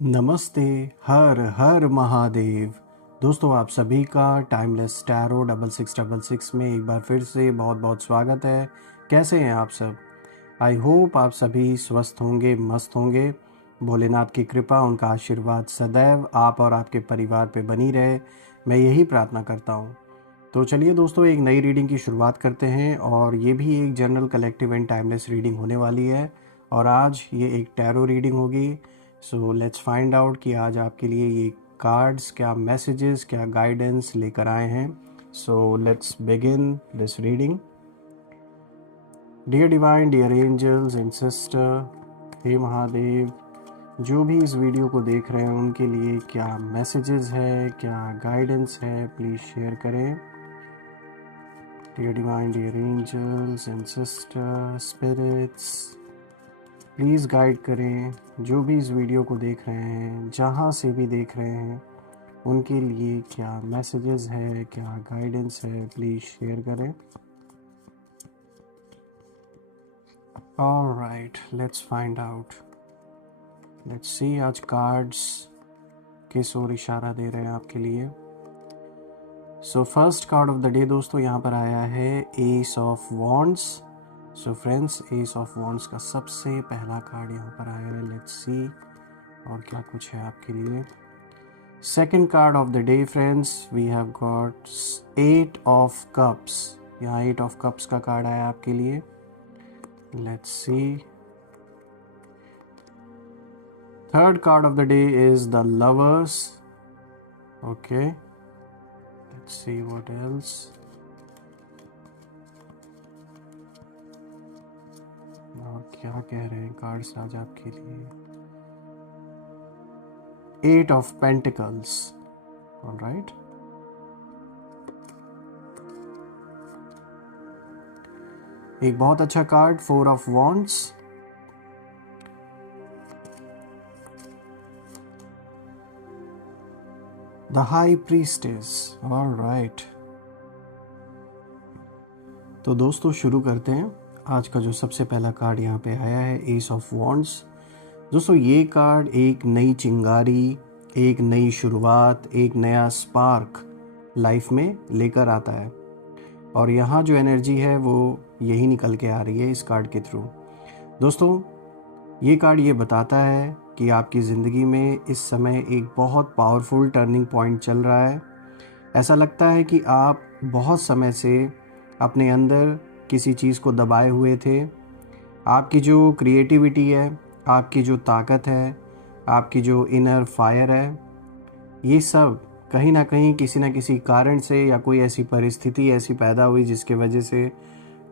नमस्ते। हर हर महादेव। दोस्तों, आप सभी का टाइमलेस टैरो 6666 में एक बार फिर से बहुत बहुत स्वागत है। कैसे हैं आप सब? आई होप आप सभी स्वस्थ होंगे, मस्त होंगे। भोलेनाथ की कृपा, उनका आशीर्वाद सदैव आप और आपके परिवार पे बनी रहे, मैं यही प्रार्थना करता हूँ। तो चलिए दोस्तों, एक नई रीडिंग की शुरुआत करते हैं और ये भी एक general collective and timeless reading होने वाली है और आज ये एक टैरो रीडिंग होगी। सो लेट्स फाइंड आउट कि आज आपके लिए ये कार्ड्स क्या मैसेजेस, क्या गाइडेंस लेकर आए हैं। So let's begin this reading. Dear divine, dear angels and sister, हे महादेव, जो भी इस वीडियो को देख रहे हैं उनके लिए क्या मैसेजेस है, क्या गाइडेंस है, प्लीज़ शेयर करें। Dear divine, dear angels and sister spirits, please guide करें। जो भी इस वीडियो को देख रहे हैं, जहाँ से भी देख रहे हैं, उनके लिए क्या मैसेजेस है, क्या गाइडेंस है, प्लीज़ शेयर करें। Alright, let's find out. Let's see आज कार्ड्स किस ओर इशारा दे रहे हैं आपके लिए। So first card of the day दोस्तों यहाँ पर आया है S of wands. So friends, S of wands का सबसे पहला कार्ड यहाँ पर आया है। लेट्स सी और क्या कुछ है आपके लिए। Second card of the day friends, we have got eight of cups. यहाँ एट ऑफ कप्स का कार्ड आया आपके लिए। Let's see. Third card of the day is the lovers. Okay, let's see what else. और क्या कह रहे हैं कार्ड्स आज आपके लिए। Eight of pentacles. ऑलराइट, एक बहुत अच्छा card four of wands. The high priestess. Alright, तो दोस्तों शुरू करते हैं। आज का जो सबसे पहला कार्ड यहाँ पे आया है एस ऑफ वॉन्ड्स। दोस्तों ये कार्ड एक नई चिंगारी, एक नई शुरुआत, एक नया स्पार्क लाइफ में लेकर आता है और यहाँ जो एनर्जी है वो यही निकल के आ रही है इस कार्ड के थ्रू। दोस्तों ये कार्ड ये बताता है कि आपकी ज़िंदगी में इस समय एक बहुत पावरफुल टर्निंग पॉइंट चल रहा है। ऐसा लगता है कि आप बहुत समय से अपने अंदर किसी चीज़ को दबाए हुए थे। आपकी जो क्रिएटिविटी है, आपकी जो ताकत है, आपकी जो इनर फायर है, ये सब कहीं ना कहीं किसी न किसी कारण से या कोई ऐसी परिस्थिति ऐसी पैदा हुई जिसके वजह से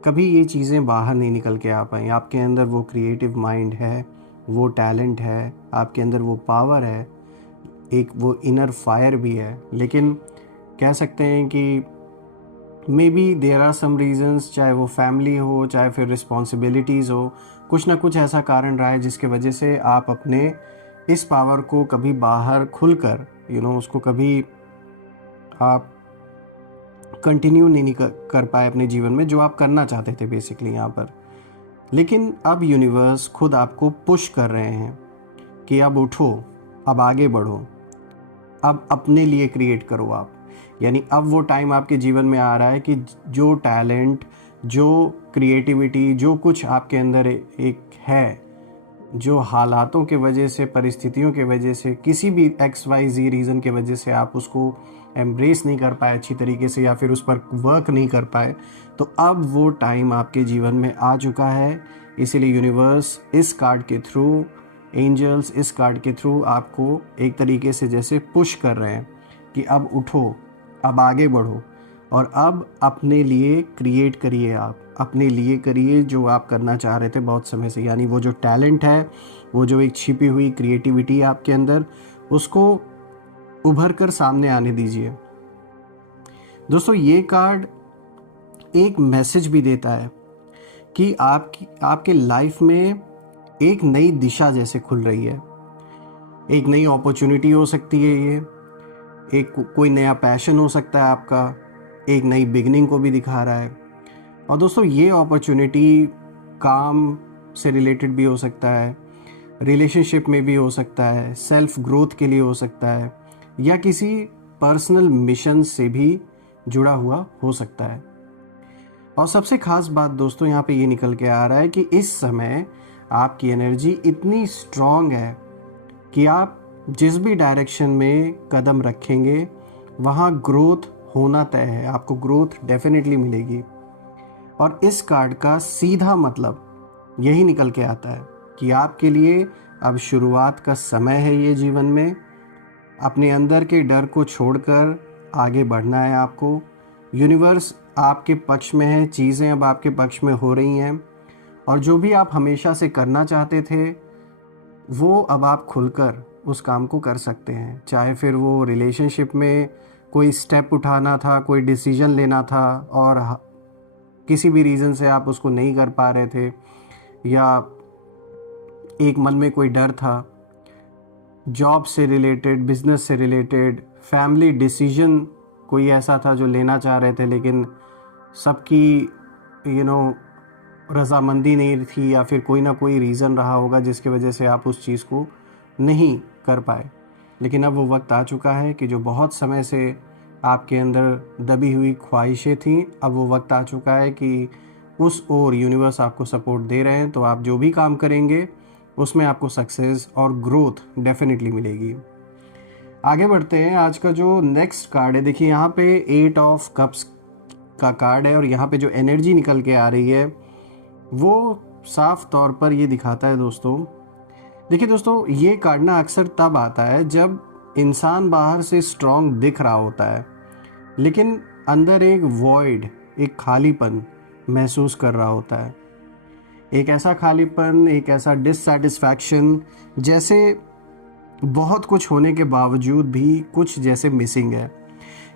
कभी ये चीज़ें बाहर नहीं निकल के आ पाई। आपके अंदर वो क्रिएटिव माइंड है, वो टैलेंट है, आपके अंदर वो पावर है, एक वो इनर फायर भी है, लेकिन कह सकते हैं कि maybe there are some reasons, चाहे वो फैमिली हो, चाहे फिर रिस्पॉन्सिबिलिटीज़ हो, कुछ ना कुछ ऐसा कारण रहा है जिसके वजह से आप अपने इस पावर को कभी बाहर खुलकर उसको कभी आप कंटिन्यू नहीं कर पाए अपने जीवन में, जो आप करना चाहते थे बेसिकली यहाँ पर। लेकिन अब यूनिवर्स खुद आपको पुश कर रहे हैं कि अब उठो, अब आगे बढ़ो, अब अपने लिए क्रिएट करो आप। यानी अब वो टाइम आपके जीवन में आ रहा है कि जो टैलेंट, जो क्रिएटिविटी, जो कुछ आपके अंदर एक है, जो हालातों के वजह से, परिस्थितियों के वजह से, किसी भी XYZ रीज़न के वजह से आप उसको एम्ब्रेस नहीं कर पाए अच्छी तरीके से या फिर उस पर वर्क नहीं कर पाए, तो अब वो टाइम आपके जीवन में आ चुका है। इसीलिए यूनिवर्स इस कार्ड के थ्रू, एंजल्स इस कार्ड के थ्रू आपको एक तरीके से जैसे पुश कर रहे हैं कि अब उठो, अब आगे बढ़ो और अब अपने लिए क्रिएट करिए। आप अपने लिए करिए जो आप करना चाह रहे थे बहुत समय से। यानी वो जो टैलेंट है, वो जो एक छिपी हुई क्रिएटिविटी है आपके अंदर, उसको उभर कर सामने आने दीजिए। दोस्तों ये कार्ड एक मैसेज भी देता है कि आपके लाइफ में एक नई दिशा जैसे खुल रही है। एक नई अपॉर्चुनिटी हो सकती है, ये एक कोई नया पैशन हो सकता है आपका, एक नई बिगनिंग को भी दिखा रहा है। और दोस्तों ये अपॉर्चुनिटी काम से रिलेटेड भी हो सकता है, रिलेशनशिप में भी हो सकता है, सेल्फ ग्रोथ के लिए हो सकता है, या किसी पर्सनल मिशन से भी जुड़ा हुआ हो सकता है। और सबसे खास बात दोस्तों यहाँ पे ये निकल के आ रहा है कि इस समय आपकी एनर्जी इतनी स्ट्रांग है कि आप जिस भी डायरेक्शन में कदम रखेंगे वहाँ ग्रोथ होना तय है, आपको ग्रोथ डेफिनेटली मिलेगी। और इस कार्ड का सीधा मतलब यही निकल के आता है कि आपके लिए अब शुरुआत का समय है ये जीवन में। अपने अंदर के डर को छोड़कर आगे बढ़ना है आपको। यूनिवर्स आपके पक्ष में है, चीज़ें अब आपके पक्ष में हो रही हैं, और जो भी आप हमेशा से करना चाहते थे वो अब आप खुलकर उस काम को कर सकते हैं। चाहे फिर वो रिलेशनशिप में कोई स्टेप उठाना था, कोई डिसीजन लेना था और किसी भी रीज़न से आप उसको नहीं कर पा रहे थे, या एक मन में कोई डर था, जॉब से रिलेटेड, बिजनेस से रिलेटेड, फैमिली डिसीजन कोई ऐसा था जो लेना चाह रहे थे लेकिन सबकी रज़ामंदी नहीं थी, या फिर कोई ना कोई रीज़न रहा होगा जिसकी वजह से आप उस चीज़ को नहीं कर पाए। लेकिन अब वो वक्त आ चुका है कि जो बहुत समय से आपके अंदर दबी हुई ख्वाहिशें थीं, अब वो वक्त आ चुका है कि उस ओर यूनिवर्स आपको सपोर्ट दे रहे हैं। तो आप जो भी काम करेंगे उसमें आपको सक्सेस और ग्रोथ डेफिनेटली मिलेगी। आगे बढ़ते हैं। आज का जो नेक्स्ट कार्ड है, देखिए यहाँ पे 8 ऑफ कप्स का कार्ड है, और यहाँ पे जो एनर्जी निकल के आ रही है वो साफ तौर पर ये दिखाता है दोस्तों, देखिए दोस्तों, ये कार्ड ना अक्सर तब आता है जब इंसान बाहर से स्ट्रांग दिख रहा होता है लेकिन अंदर एक वॉइड, एक खालीपन महसूस कर रहा होता है। एक ऐसा खालीपन, एक ऐसा डिससैटिस्फैक्शन, जैसे बहुत कुछ होने के बावजूद भी कुछ जैसे मिसिंग है।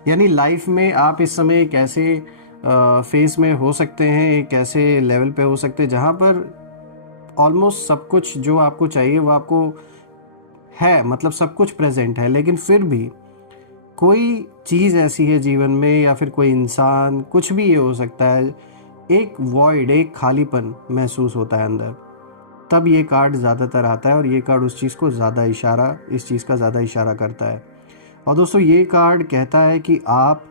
यानी लाइफ में आप इस समय एक ऐसे फेज में हो सकते हैं, एक ऐसे लेवल पे हो सकते हैं जहाँ पर ऑलमोस्ट सब कुछ जो आपको चाहिए वो आपको है, मतलब सब कुछ प्रेजेंट है, लेकिन फिर भी कोई चीज़ ऐसी है जीवन में, या फिर कोई इंसान, कुछ भी ये हो सकता है, एक वॉइड, एक खालीपन महसूस होता है अंदर। तब ये कार्ड ज़्यादातर आता है, और ये कार्ड उस चीज़ को ज़्यादा इशारा, इस चीज़ का ज़्यादा इशारा करता है। और दोस्तों ये कार्ड कहता है कि आप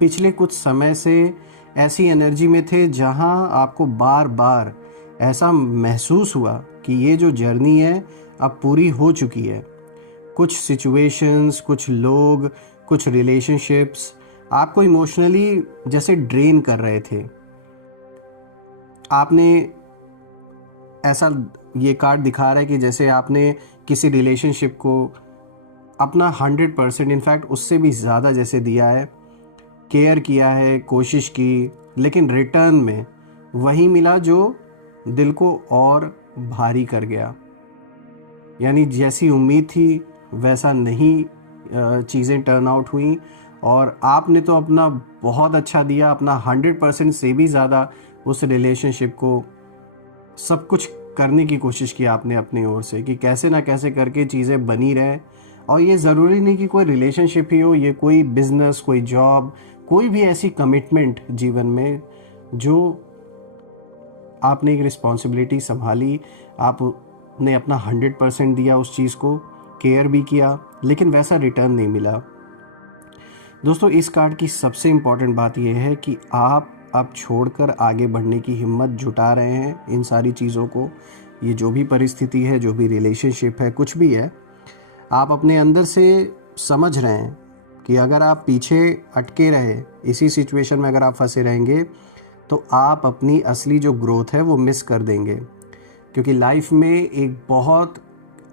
पिछले कुछ समय से ऐसी एनर्जी में थे जहां आपको बार बार ऐसा महसूस हुआ कि ये जो जर्नी है अब पूरी हो चुकी है। कुछ सिचुएशंस, कुछ लोग, कुछ रिलेशनशिप्स आपको इमोशनली जैसे ड्रेन कर रहे थे। आपने ऐसा, ये कार्ड दिखा रहा है कि जैसे आपने किसी रिलेशनशिप को अपना 100%, इनफैक्ट उससे भी ज़्यादा जैसे दिया है, केयर किया है, कोशिश की, लेकिन रिटर्न में वही मिला जो दिल को और भारी कर गया। यानी जैसी उम्मीद थी वैसा नहीं चीज़ें टर्न आउट हुई, और आपने तो अपना बहुत अच्छा दिया, अपना 100% से भी ज़्यादा उस रिलेशनशिप को सब कुछ करने की कोशिश की आपने अपनी ओर से, कि कैसे ना कैसे करके चीज़ें बनी रहें। और ये ज़रूरी नहीं कि कोई रिलेशनशिप ही हो, ये कोई बिजनेस, कोई जॉब, कोई भी ऐसी कमिटमेंट जीवन में जो आपने एक रिस्पॉन्सिबिलिटी संभाली, आपने अपना 100% दिया उस चीज़ को, केयर भी किया, लेकिन वैसा रिटर्न नहीं मिला। दोस्तों इस कार्ड की सबसे इम्पॉर्टेंट बात यह है कि आप अब छोड़कर आगे बढ़ने की हिम्मत जुटा रहे हैं इन सारी चीज़ों को। ये जो भी परिस्थिति है, जो भी रिलेशनशिप है, कुछ भी है, आप अपने अंदर से समझ रहे हैं कि अगर आप पीछे अटके रहे, इसी सिचुएशन में अगर आप फंसे रहेंगे तो आप अपनी असली जो ग्रोथ है वो मिस कर देंगे। क्योंकि लाइफ में एक बहुत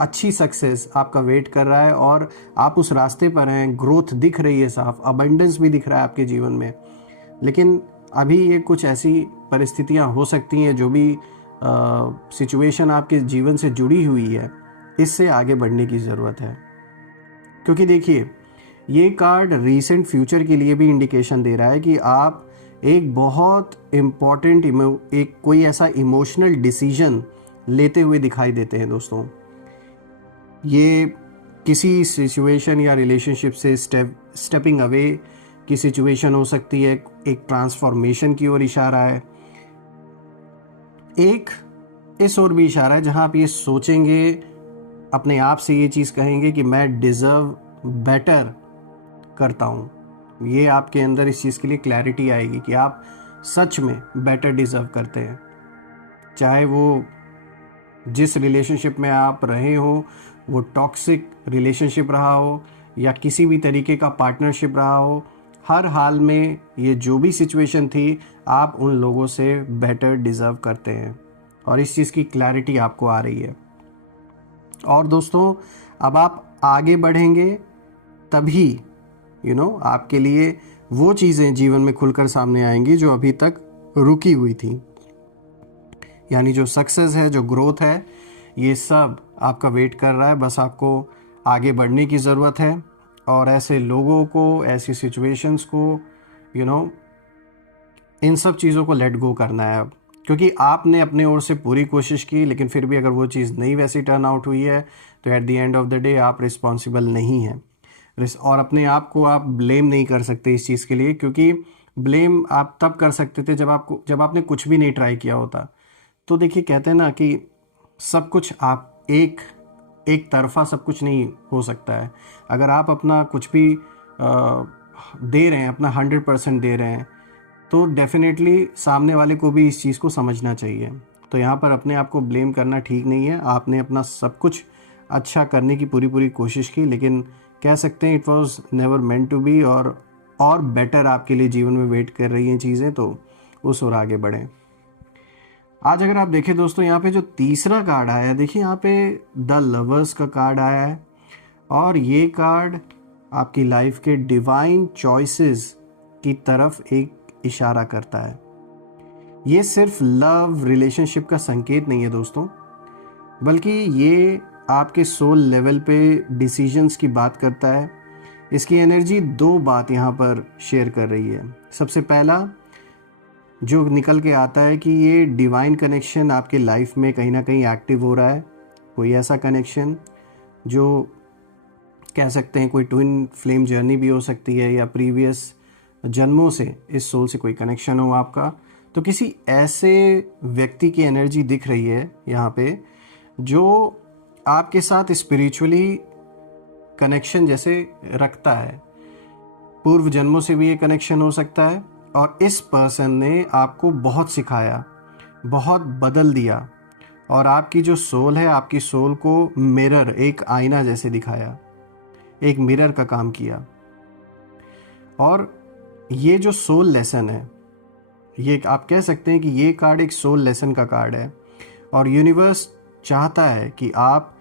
अच्छी सक्सेस आपका वेट कर रहा है और आप उस रास्ते पर हैं, ग्रोथ दिख रही है साफ, अबंडेंस भी दिख रहा है आपके जीवन में। लेकिन अभी ये कुछ ऐसी परिस्थितियां हो सकती हैं, जो भी सिचुएशन आपके जीवन से जुड़ी हुई है, इससे आगे बढ़ने की ज़रूरत है। क्योंकि देखिए ये कार्ड रीसेंट फ्यूचर के लिए भी इंडिकेशन दे रहा है कि आप एक बहुत इम्पॉर्टेंट एक कोई ऐसा इमोशनल डिसीजन लेते हुए दिखाई देते हैं दोस्तों। ये किसी सिचुएशन या रिलेशनशिप से स्टेपिंग अवे की सिचुएशन हो सकती है, एक ट्रांसफॉर्मेशन की ओर इशारा है, एक इस ओर भी इशारा है जहाँ आप ये सोचेंगे, अपने आप से ये चीज़ कहेंगे कि मैं डिज़र्व बेटर करता हूँ। ये आपके अंदर इस चीज़ के लिए क्लैरिटी आएगी कि आप सच में बेटर डिज़र्व करते हैं। चाहे वो जिस रिलेशनशिप में आप रहे हो वो टॉक्सिक रिलेशनशिप रहा हो या किसी भी तरीके का पार्टनरशिप रहा हो, हर हाल में ये जो भी सिचुएशन थी, आप उन लोगों से बेटर डिज़र्व करते हैं और इस चीज़ की क्लैरिटी आपको आ रही है। और दोस्तों, अब आप आगे बढ़ेंगे तभी आपके लिए वो चीज़ें जीवन में खुलकर सामने आएंगी जो अभी तक रुकी हुई थी। यानी जो सक्सेस है, जो ग्रोथ है, ये सब आपका वेट कर रहा है। बस आपको आगे बढ़ने की ज़रूरत है और ऐसे लोगों को, ऐसी सिचुएशंस को इन सब चीज़ों को लेट गो करना है अब, क्योंकि आपने अपने ओर से पूरी कोशिश की, लेकिन फिर भी अगर वो चीज़ नहीं वैसी टर्न आउट हुई है तो at the end of the day आप रिस्पॉन्सिबल नहीं हैं। और अपने आप को आप ब्लेम नहीं कर सकते इस चीज़ के लिए, क्योंकि ब्लेम आप तब कर सकते थे जब आपने कुछ भी नहीं ट्राई किया होता। तो देखिए, कहते हैं ना कि सब कुछ आप एक तरफा सब कुछ नहीं हो सकता है। अगर आप अपना कुछ भी दे रहे हैं, अपना 100% दे रहे हैं, तो डेफिनेटली सामने वाले को भी इस चीज़ को समझना चाहिए। तो यहाँ पर अपने आप को ब्लेम करना ठीक नहीं है। आपने अपना सब कुछ अच्छा करने की पूरी कोशिश की, लेकिन कह सकते हैं it was never meant to be, और बेटर आपके लिए जीवन में वेट कर रही हैं चीज़ें, तो उस ओर आगे बढ़ें। आज अगर आप देखें दोस्तों, यहाँ पे जो तीसरा कार्ड आया है, देखिए यहाँ पे द लवर्स का कार्ड आया है और ये कार्ड आपकी लाइफ के डिवाइन चॉइसेस की तरफ एक इशारा करता है। ये सिर्फ लव रिलेशनशिप का संकेत नहीं है दोस्तों, बल्कि ये आपके सोल लेवल पे डिसीजंस की बात करता है। इसकी एनर्जी दो बात यहाँ पर शेयर कर रही है। सबसे पहला जो निकल के आता है कि ये डिवाइन कनेक्शन आपके लाइफ में कहीं ना कहीं एक्टिव हो रहा है। कोई ऐसा कनेक्शन जो कह सकते हैं कोई ट्विन फ्लेम जर्नी भी हो सकती है, या प्रीवियस जन्मों से इस सोल से कोई कनेक्शन हो आपका। तो किसी ऐसे व्यक्ति की एनर्जी दिख रही है यहाँ पे जो आपके साथ स्पिरिचुअली कनेक्शन जैसे रखता है। पूर्व जन्मों से भी ये कनेक्शन हो सकता है और इस पर्सन ने आपको बहुत सिखाया, बहुत बदल दिया, और आपकी जो सोल है, आपकी सोल को मिरर, एक आईना जैसे दिखाया, एक मिरर का काम किया। और ये जो सोल लेसन है, ये आप कह सकते हैं कि ये कार्ड एक सोल लेसन का कार्ड है। और यूनिवर्स चाहता है कि आप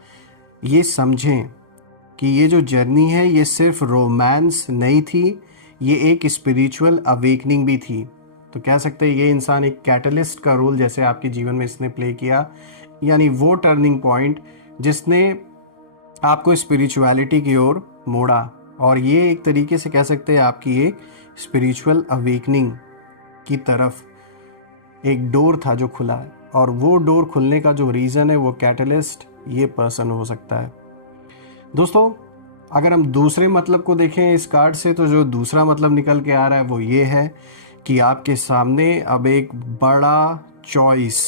ये समझें कि ये जो जर्नी है, ये सिर्फ रोमांस नहीं थी, ये एक स्पिरिचुअल अवेकनिंग भी थी। तो कह सकते हैं ये इंसान एक कैटलिस्ट का रोल जैसे आपके जीवन में इसने प्ले किया, यानी वो टर्निंग पॉइंट जिसने आपको स्पिरिचुअलिटी की ओर मोड़ा। और ये एक तरीके से कह सकते हैं आपकी एक स्पिरिचुअल अवेकनिंग की तरफ एक डोर था जो खुला है, और वो डोर खुलने का जो रीज़न है, वो कैटलिस्ट ये पर्सन हो सकता है। दोस्तों, अगर हम दूसरे मतलब को देखें इस कार्ड से, तो जो दूसरा मतलब निकल के आ रहा है वो ये है कि आपके सामने अब एक बड़ा चॉइस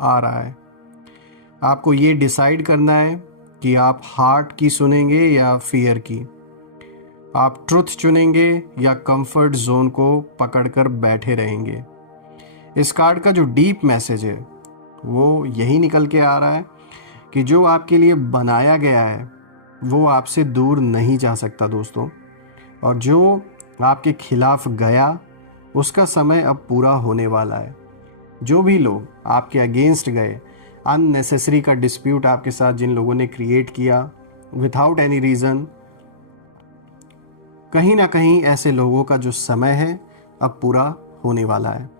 आ रहा है। आपको ये डिसाइड करना है कि आप हार्ट की सुनेंगे या फियर की, आप ट्रुथ चुनेंगे या कंफर्ट जोन को पकड़कर बैठे रहेंगे। इस कार्ड का जो डीप मैसेज है वो यही निकल के आ रहा है कि जो आपके लिए बनाया गया है वो आपसे दूर नहीं जा सकता दोस्तों, और जो आपके खिलाफ गया उसका समय अब पूरा होने वाला है। जो भी लोग आपके अगेंस्ट गए, अननेसेसरी का डिस्प्यूट आपके साथ जिन लोगों ने क्रिएट किया विदाउट एनी रीज़न, कहीं ना कहीं ऐसे लोगों का जो समय है अब पूरा होने वाला है।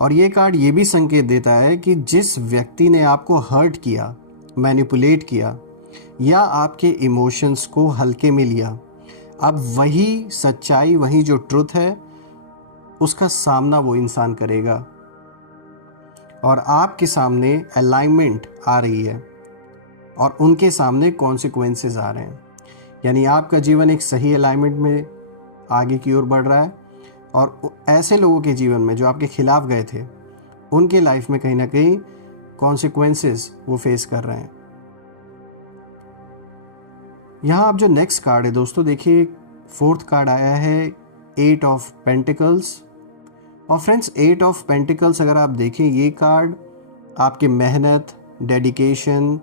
और ये कार्ड ये भी संकेत देता है कि जिस व्यक्ति ने आपको हर्ट किया, मैनिपुलेट किया, या आपके इमोशंस को हल्के में लिया, अब वही सच्चाई, वही जो ट्रुथ है, उसका सामना वो इंसान करेगा। और आपके सामने अलाइनमेंट आ रही है और उनके सामने कॉन्सिक्वेंसेस आ रहे हैं। यानी आपका जीवन एक सही अलाइनमेंट में आगे की ओर बढ़ रहा है, और ऐसे लोगों के जीवन में जो आपके खिलाफ गए थे, उनके लाइफ में कहीं ना कहीं कॉन्सिक्वेंसेस वो फेस कर रहे हैं। यहाँ आप जो नेक्स्ट कार्ड है दोस्तों देखिए, फोर्थ कार्ड आया है 8 ऑफ पेंटिकल्स। और फ्रेंड्स 8 ऑफ पेंटिकल्स अगर आप देखें, ये कार्ड आपके मेहनत, डेडिकेशन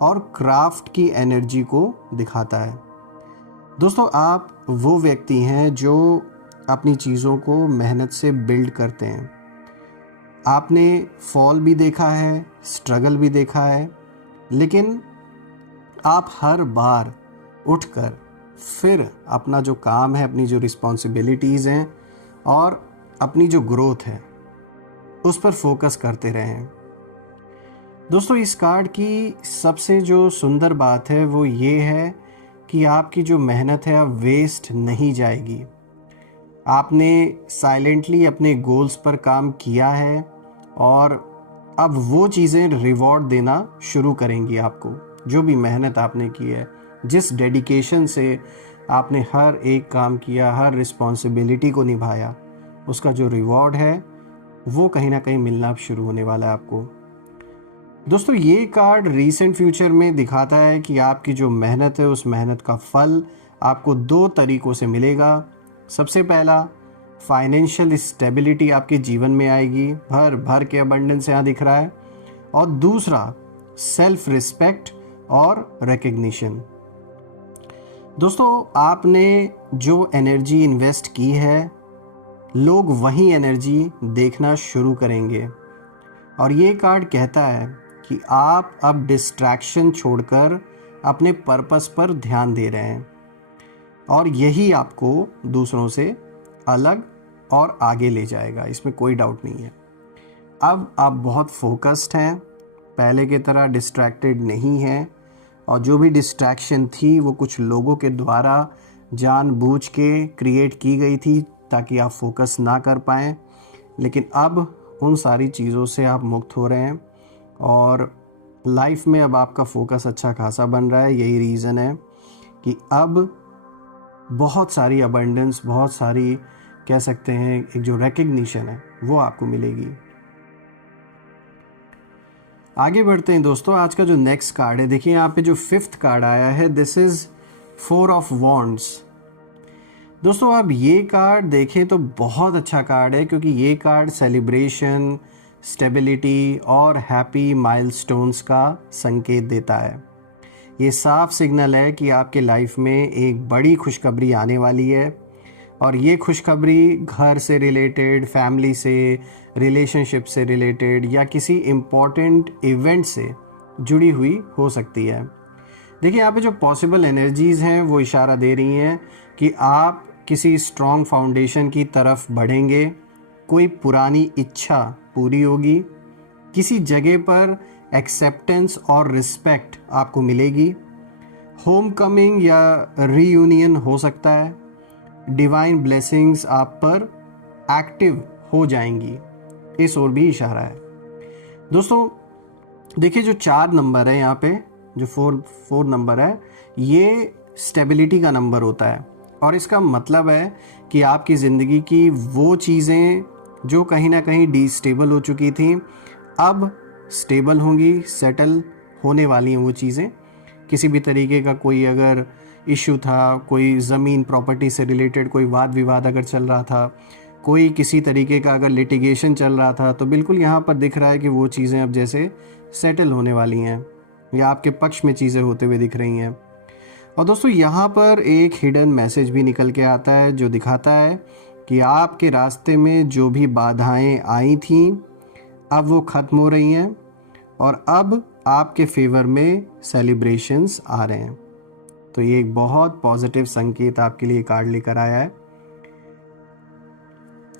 और क्राफ्ट की एनर्जी को दिखाता है। दोस्तों आप वो व्यक्ति हैं जो अपनी चीज़ों को मेहनत से बिल्ड करते हैं। आपने फॉल भी देखा है, स्ट्रगल भी देखा है, लेकिन आप हर बार उठकर फिर अपना जो काम है, अपनी जो रिस्पॉन्सिबिलिटीज़ हैं और अपनी जो ग्रोथ है उस पर फोकस करते रहे हैं। दोस्तों इस कार्ड की सबसे जो सुंदर बात है वो ये है कि आपकी जो मेहनत है अब वेस्ट नहीं जाएगी। आपने साइलेंटली अपने गोल्स पर काम किया है और अब वो चीज़ें रिवॉर्ड देना शुरू करेंगी आपको। जो भी मेहनत आपने की है, जिस डेडिकेशन से आपने हर एक काम किया, हर रिस्पॉन्सिबिलिटी को निभाया, उसका जो रिवॉर्ड है वो कहीं ना कहीं मिलना अब शुरू होने वाला है आपको। दोस्तों ये कार्ड रीसेंट फ्यूचर में दिखाता है कि आपकी जो मेहनत है उस मेहनत का फल आपको 2 तरीक़ों से मिलेगा। सबसे पहला, फाइनेंशियल स्टेबिलिटी आपके जीवन में आएगी, भर भर के अबंडेंस यहाँ दिख रहा है। और दूसरा, सेल्फ रिस्पेक्ट और रिकग्निशन। दोस्तों आपने जो एनर्जी इन्वेस्ट की है, लोग वही एनर्जी देखना शुरू करेंगे। और ये कार्ड कहता है कि आप अब डिस्ट्रैक्शन छोड़कर अपने पर्पस पर ध्यान दे रहे हैं और यही आपको दूसरों से अलग और आगे ले जाएगा, इसमें कोई डाउट नहीं है। अब आप बहुत फोकस्ड हैं, पहले की तरह डिस्ट्रैक्टेड नहीं हैं। और जो भी डिस्ट्रैक्शन थी वो कुछ लोगों के द्वारा जानबूझ के क्रिएट की गई थी ताकि आप फोकस ना कर पाएँ, लेकिन अब उन सारी चीज़ों से आप मुक्त हो रहे हैं और लाइफ में अब आपका फोकस अच्छा खासा बन रहा है। यही रीज़न है कि अब बहुत सारी अबंडेंस, बहुत सारी कह सकते हैं एक जो रिकग्निशन है वो आपको मिलेगी। आगे बढ़ते हैं दोस्तों। आज का जो नेक्स्ट कार्ड है, देखिए यहाँ पे जो 5th कार्ड आया है, दिस इज़ 4 ऑफ वॉन्ड्स। दोस्तों आप ये कार्ड देखें तो बहुत अच्छा कार्ड है, क्योंकि ये कार्ड सेलिब्रेशन, स्टेबिलिटी और हैप्पी माइलस्टोन्स का संकेत देता है। ये साफ सिग्नल है कि आपके लाइफ में एक बड़ी खुशखबरी आने वाली है और ये खुशखबरी घर से रिलेटेड, फैमिली से, रिलेशनशिप से रिलेटेड या किसी इम्पॉर्टेंट इवेंट से जुड़ी हुई हो सकती है। देखिए यहाँ पे जो पॉसिबल एनर्जीज़ हैं वो इशारा दे रही हैं कि आप किसी स्ट्रॉन्ग फाउंडेशन की तरफ बढ़ेंगे, कोई पुरानी इच्छा पूरी होगी, किसी जगह पर एक्सेप्टेंस और रिस्पेक्ट आपको मिलेगी, होम कमिंग या रीयूनियन हो सकता है, डिवाइन ब्लेसिंग्स आप पर एक्टिव हो जाएंगी, इस ओर भी इशारा है। दोस्तों देखिए जो 4 नंबर है यहाँ पे, जो 4 नंबर है, ये स्टेबिलिटी का नंबर होता है और इसका मतलब है कि आपकी ज़िंदगी की वो चीज़ें जो कहीं ना कहीं डिस्टेबल हो चुकी थी अब स्टेबल होंगी, सेटल होने वाली हैं वो चीज़ें। किसी भी तरीके का कोई अगर इशू था, कोई ज़मीन प्रॉपर्टी से रिलेटेड कोई वाद विवाद अगर चल रहा था, कोई किसी तरीके का अगर लिटिगेशन चल रहा था, तो बिल्कुल यहाँ पर दिख रहा है कि वो चीज़ें अब जैसे सेटल होने वाली हैं या आपके पक्ष में चीज़ें होते हुए दिख रही हैं। और दोस्तों यहाँ पर एक हिडन मैसेज भी निकल के आता है जो दिखाता है कि आपके रास्ते में जो भी बाधाएं आई थीं अब वो ख़त्म हो रही हैं और अब आपके फेवर में सेलिब्रेशंस आ रहे हैं। तो ये एक बहुत पॉजिटिव संकेत आपके लिए कार्ड लेकर आया है।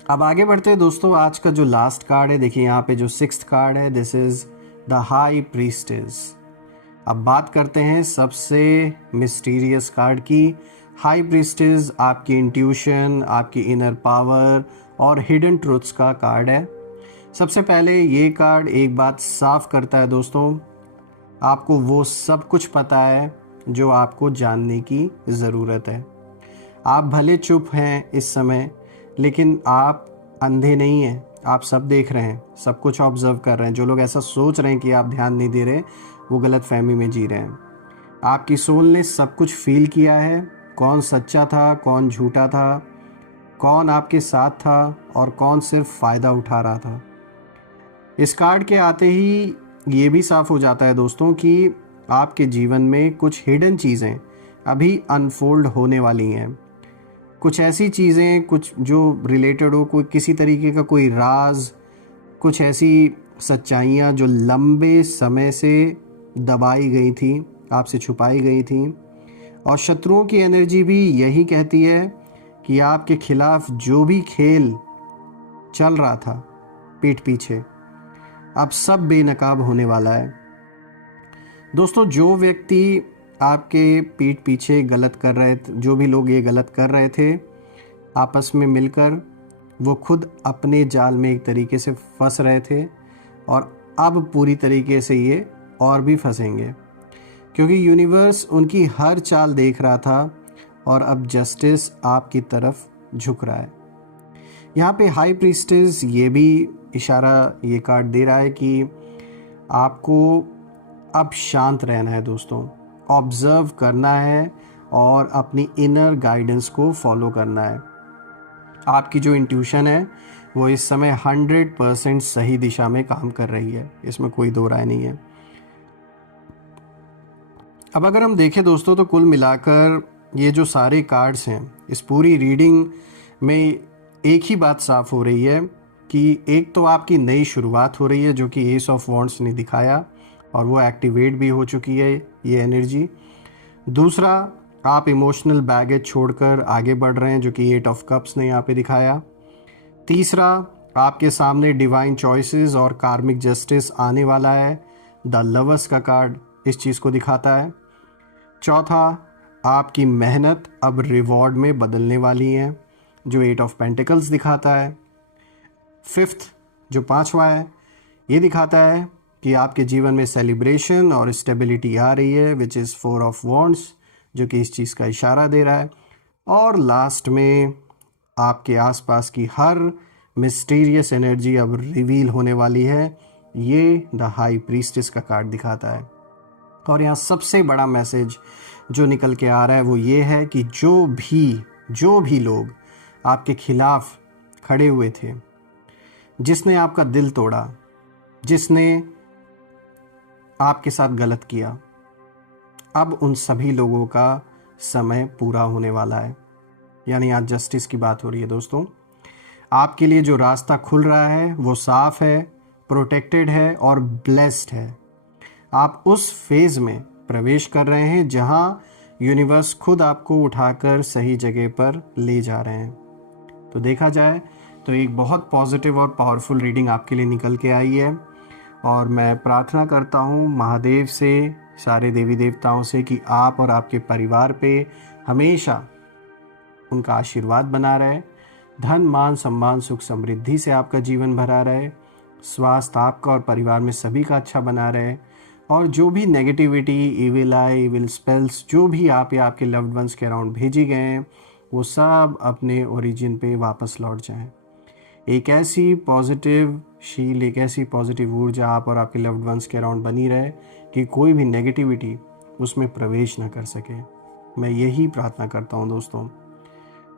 अब आगे बढ़ते हैं दोस्तों। आज का जो लास्ट कार्ड है, देखिए यहाँ पे जो 6th कार्ड है, this is the high priestess. अब बात करते हैं सबसे मिस्टीरियस कार्ड की। हाई प्रीस्टेस आपकी इंट्यूशन, आपकी इनर पावर और हिडन ट्रुथ्स का कार्ड है। सबसे पहले ये कार्ड एक बात साफ करता है दोस्तों, आपको वो सब कुछ पता है जो आपको जानने की ज़रूरत है। आप भले चुप हैं इस समय, लेकिन आप अंधे नहीं हैं, आप सब देख रहे हैं, सब कुछ ऑब्जर्व कर रहे हैं। जो लोग ऐसा सोच रहे हैं कि आप ध्यान नहीं दे रहे, वो गलत फहमी में जी रहे हैं। आपकी सोल ने सब कुछ फील किया है, कौन सच्चा था, कौन झूठा था, कौन आपके साथ था और कौन सिर्फ फ़ायदा उठा रहा था। इस कार्ड के आते ही ये भी साफ हो जाता है दोस्तों कि आपके जीवन में कुछ हिडन चीज़ें अभी अनफोल्ड होने वाली हैं। कुछ ऐसी चीज़ें, कुछ जो रिलेटेड हो, कोई किसी तरीके का कोई राज, कुछ ऐसी सच्चाइयाँ जो लंबे समय से दबाई गई थी, आपसे छुपाई गई थी। और शत्रुओं की एनर्जी भी यही कहती है कि आपके खिलाफ जो भी खेल चल रहा था पीठ पीछे, अब सब बेनकाब होने वाला है। दोस्तों, जो व्यक्ति आपके पीठ पीछे गलत कर रहे थे, जो भी लोग ये गलत कर रहे थे आपस में मिलकर, वो खुद अपने जाल में एक तरीके से फंस रहे थे और अब पूरी तरीके से ये और भी फंसेंगे, क्योंकि यूनिवर्स उनकी हर चाल देख रहा था और अब जस्टिस आपकी तरफ झुक रहा है। यहाँ पे हाई प्रीस्टेस ये भी इशारा, ये कार्ड दे रहा है कि आपको अब शांत रहना है दोस्तों, ऑब्जर्व करना है और अपनी इनर गाइडेंस को फॉलो करना है। आपकी जो इंट्यूशन है वो इस समय 100% सही दिशा में काम कर रही है, इसमें कोई दो राय नहीं है। अब अगर हम देखें दोस्तों, तो कुल मिलाकर ये जो सारे कार्ड्स हैं, इस पूरी रीडिंग में एक ही बात साफ हो रही है कि एक तो आपकी नई शुरुआत हो रही है, जो कि एस ऑफ वॉन्ड्स ने दिखाया और वो एक्टिवेट भी हो चुकी है ये एनर्जी। दूसरा, आप इमोशनल बैगेज छोड़कर आगे बढ़ रहे हैं, जो कि 8 ऑफ कप्स ने यहाँ पे दिखाया। तीसरा, आपके सामने डिवाइन चॉइसेस और कार्मिक जस्टिस आने वाला है, द लवर्स का कार्ड इस चीज़ को दिखाता है। चौथा, आपकी मेहनत अब रिवॉर्ड में बदलने वाली है, जो 8 ऑफ पेंटिकल्स दिखाता है। फिफ्थ, जो पांचवा है, ये दिखाता है कि आपके जीवन में सेलिब्रेशन और स्टेबिलिटी आ रही है, विच इज़ 4 ऑफ वॉन्ड्स, जो कि इस चीज़ का इशारा दे रहा है। और लास्ट में आपके आसपास की हर मिस्टीरियस एनर्जी अब रिवील होने वाली है, ये द हाई प्रीस्टेस का कार्ड दिखाता है। और यहाँ सबसे बड़ा मैसेज जो निकल के आ रहा है वो ये है कि जो भी लोग आपके खिलाफ खड़े हुए थे, जिसने आपका दिल तोड़ा, जिसने आपके साथ गलत किया, अब उन सभी लोगों का समय पूरा होने वाला है। यानी आज जस्टिस की बात हो रही है दोस्तों। आपके लिए जो रास्ता खुल रहा है वो साफ है, प्रोटेक्टेड है और ब्लेस्ड है। आप उस फेज़ में प्रवेश कर रहे हैं जहां यूनिवर्स खुद आपको उठाकर सही जगह पर ले जा रहे हैं। तो देखा जाए तो एक बहुत पॉजिटिव और पावरफुल रीडिंग आपके लिए निकल के आई है। और मैं प्रार्थना करता हूँ महादेव से, सारे देवी देवताओं से, कि आप और आपके परिवार पे हमेशा उनका आशीर्वाद बना रहे, धन मान सम्मान सुख समृद्धि से आपका जीवन भरा रहे, स्वास्थ्य आपका और परिवार में सभी का अच्छा बना रहे, और जो भी नेगेटिविटी, इविल आई, इविल स्पेल्स जो भी आप या आपके लव्ड वंस के अराउंड भेजी गए हैं, वो सब अपने ओरिजिन पे वापस लौट जाएं। एक ऐसी पॉजिटिव शील, एक ऐसी पॉजिटिव ऊर्जा आप और आपके लव्ड वंस के अराउंड बनी रहे कि कोई भी नेगेटिविटी उसमें प्रवेश ना कर सके। मैं यही प्रार्थना करता हूँ दोस्तों।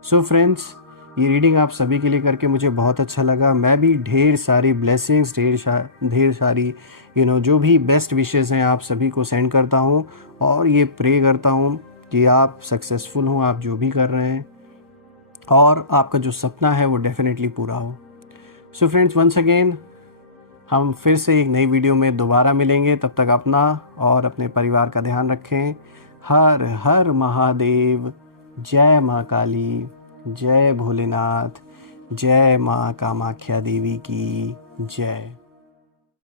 सो फ्रेंड्स, ये रीडिंग आप सभी के लिए करके मुझे बहुत अच्छा लगा। मैं भी ढेर सारी ब्लेसिंग्स, ढेर सारी जो भी बेस्ट विशेज़ हैं आप सभी को सेंड करता हूँ और ये प्रे करता हूँ कि आप सक्सेसफुल हों, आप जो भी कर रहे हैं, और आपका जो सपना है वो डेफिनेटली पूरा हो। सो फ्रेंड्स, वंस अगेन हम फिर से एक नई वीडियो में दोबारा मिलेंगे। तब तक अपना और अपने परिवार का ध्यान रखें। हर हर महादेव। जय माँ काली, जय भोलेनाथ, जय माँ कामाख्या देवी की जय।